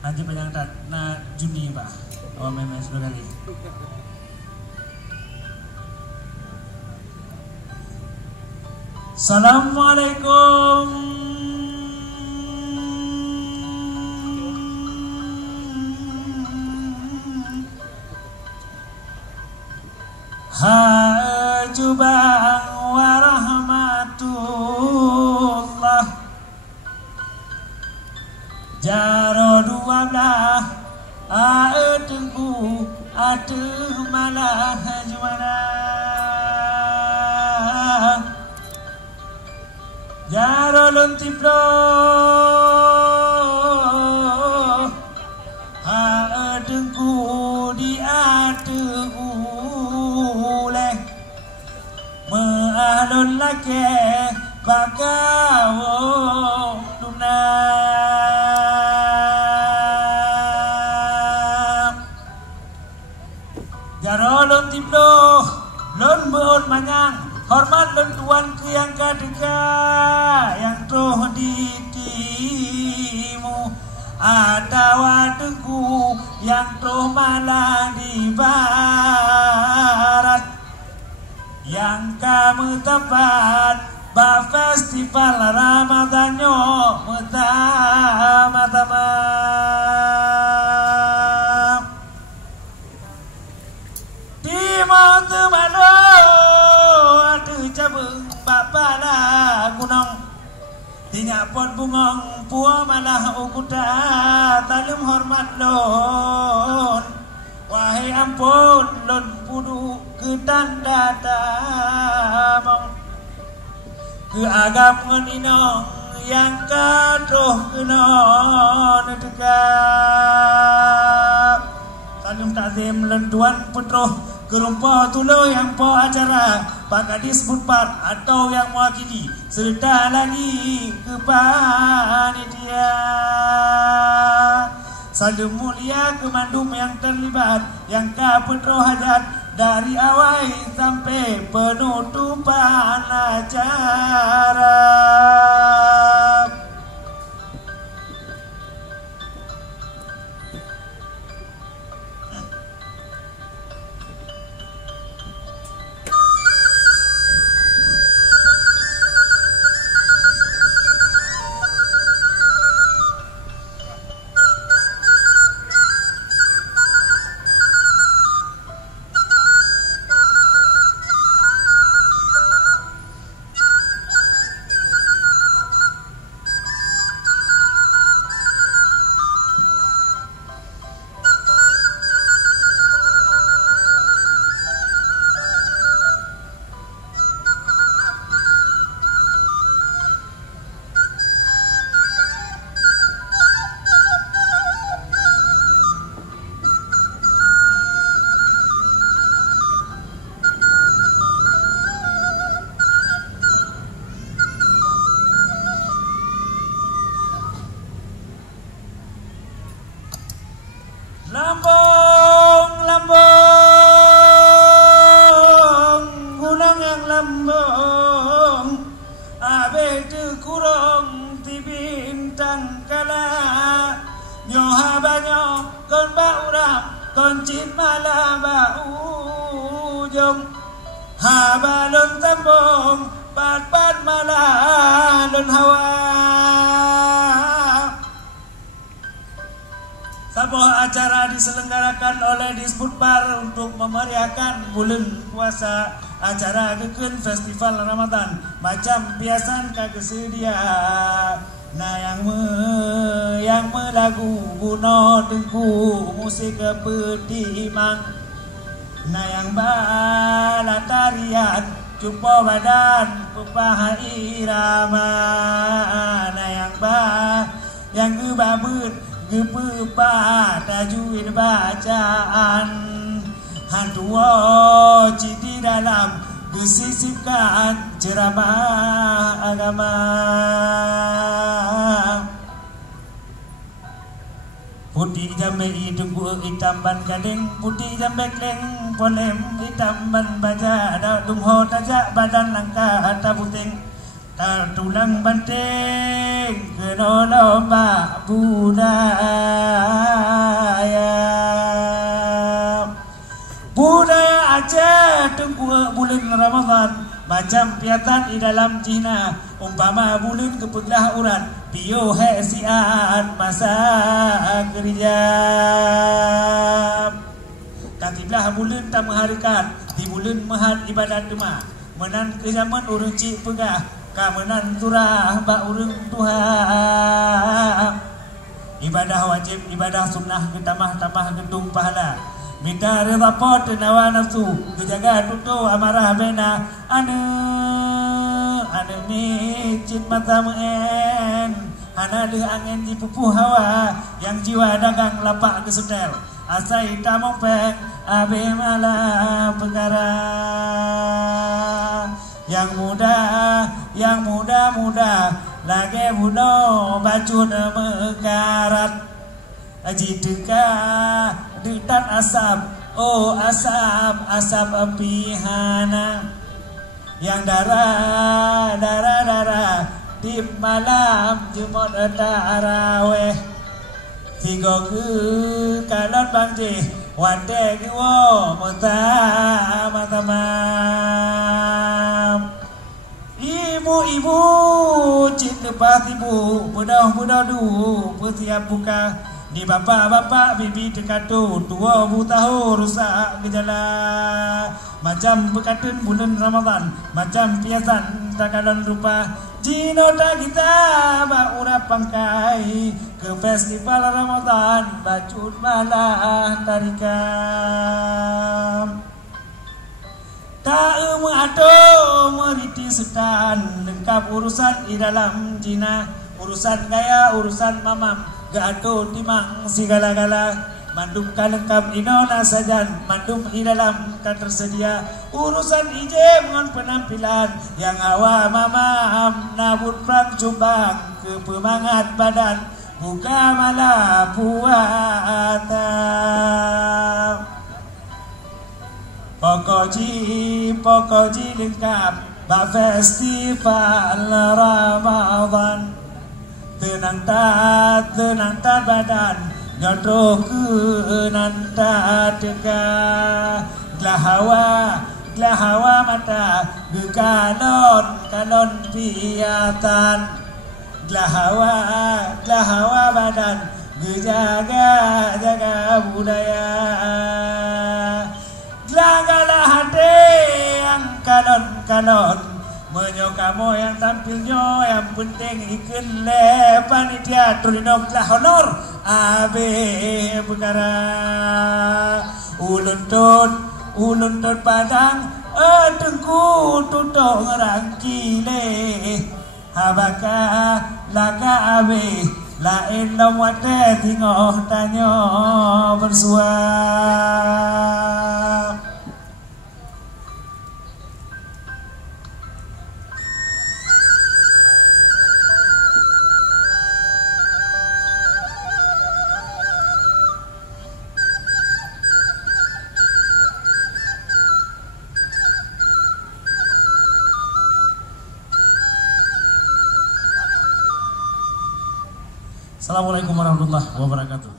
Haji panjang tat na Juni Pak. Oh memang sudah kali. Assalamualaikum. Hajubang warahmatullah. Jaro 12 aetengku ate malah jumana. Jaro lontiplo aetengku di ate uleh mealon lake bakawo dumna. Jarolon tiplo lon beon manyang hormat lon tuan ke yang kadeka yang troh di timu atawa teku yang troh malah di barat yang kamu tepat ba festival Ramadanyo tama-tama. Mau temano adu cabung bapala gunung tinyak pot bungong pua malah ukuta talum hormat lon wahai ampun lon pudu ke tanda tamong ke agam ngeninong yang kadoh kenon dekap talum takzim lenduan putroh Kerumpa tulo yang po acara Pak Kadis Budpar atau yang mewakili serta lagi ke panitia. Salam mulia kemandum yang terlibat yang kapetro hajat dari awal sampai penutupan acara. Lambung, lambung, gunung yang lambung, abe tu kurang ti bintang kala, nyoha banyo kon baurang kon cin malah baujung, habalon tambung, pat malah lon hawa. Sebuah acara diselenggarakan oleh Disbudpar untuk memeriahkan bulan puasa. Acara geken Festival Ramadan macam biasa kagak sedia. Nah yang lagu buno tengku musik petimang. Nah yang bala tarian jumpa badan pepah irama. Nah yang gebabut gepepa tajwid bacaan hantua citi dalam gesisipkan ceramah agama. Putih jambe hidungku hitam ban gading, putih jambe kleng polem hitam ban baja ada dumho tajak badan langka ada puting tulang banteng kena lomba budaya Aceh tengku bulan Ramadan macam piatan di dalam Cina umpama bulan kepeglah urat piyo hesian masa kerja katiblah bulan tak mengharikan di bulan mahal ibadat demah menan ke zaman urang cik pegah kamenan turah bak urang Tuhan ibadah wajib ibadah sunnah ketamah-tamah gedung pahala minta rida pot nawa nafsu kejaga tutu amarah bena ane micit mata meen hana deh angin di pupuh hawa yang jiwa dagang lapak ke setel asai tamong pek abe malah perkara yang muda lagi budo bacut mekarat aji deka dekat asap oh asap api hana yang darah di malam Jumat taraweh tiga ke kalon bangji wande kiwo tamam ibu cik lepas ibu budak du bertiap buka di bapak bibi dekatu tua tahu rusak gejala macam bekatun bulan Ramadan macam piasan takalan rupa Jino tak kita bak urap pangkai ke festival Ramadan bacut malah tarikam tak ado meriti setan lengkap urusan di dalam Cina urusan gaya urusan mamam gato timang segala-gala mandum kalengkap inona sajan mandum di dalam kan tersedia urusan ije dengan penampilan yang awam mamam nabut perang cumbang ke pemangat badan buka malah puatan Pokoji lengkap bak festival Ramadan tenang tat badan nyodoh ke nanta teka glahawa mata kalon piatan glahawa badan jaga budaya Gelagalah hati yang kalon menyokamo yang tampilnya yang penting ikut le panitia turinok lah honor abe perkara ulun tut padang tengku tutok ngerangkile habaka laka abe lain lawate tingoh tanyo bersua Assalamualaikum warahmatullahi wabarakatuh.